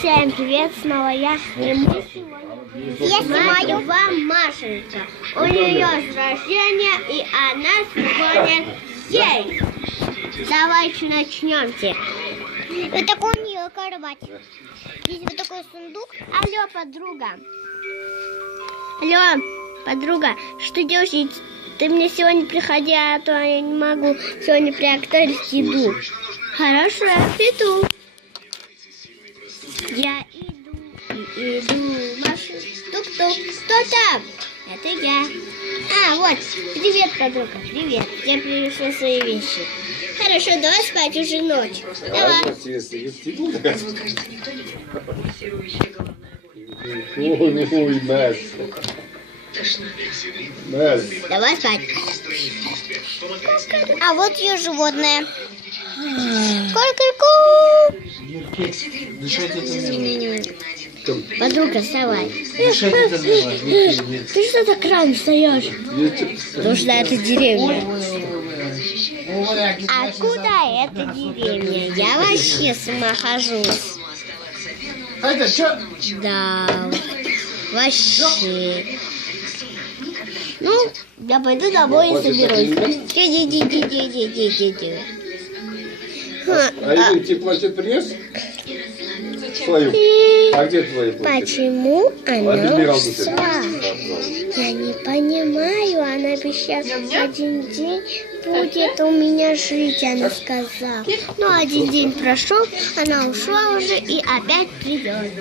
Всем привет, снова я. И мы сегодня снимаю вам Машенька. У нее рождения, и она сегодня ей. Давайте начнемте. Вот такой у нее кровать. Здесь вот такой сундук. Алло, подруга. Алло, подруга, что делаешь? Ты мне сегодня приходи, а то я не могу сегодня приготовить еду. Хорошо, я приду. Я иду, Маша. Тук-тук. Кто там? Это я. А, вот. Привет, подруга. Привет. Я принесла свои вещи. Хорошо, давай спать, уже ночь. Давай. Давай спать. А вот ее животное. Ку-ку-ку. Подруга, вставай. Ты что так рано встаешь? Потому что это деревня. А куда это деревня? Я вообще сама хожусь. Это что? Да, вообще. Ну, я пойду домой и соберусь. А тебе платье принес? Свою. А где твои платья? Почему она ушла? Я не понимаю, она обещала один день будет у меня жить, она сказала. Но один день прошел, она ушла уже и опять придет.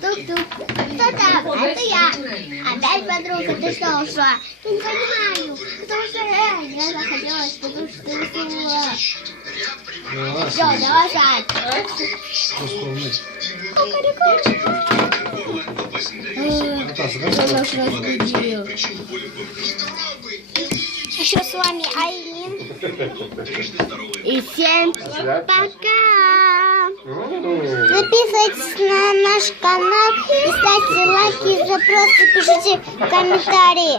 Тук-тук. Кто там? Это я. Опять подруга, ты что ушла? Я не понимаю, потому что я захотелось, потому что ты ушла. Все, давай спать. Еще с вами Айлин. И всем пока. Подписывайтесь на наш канал и ставьте лайки, запросы, пишите комментарии.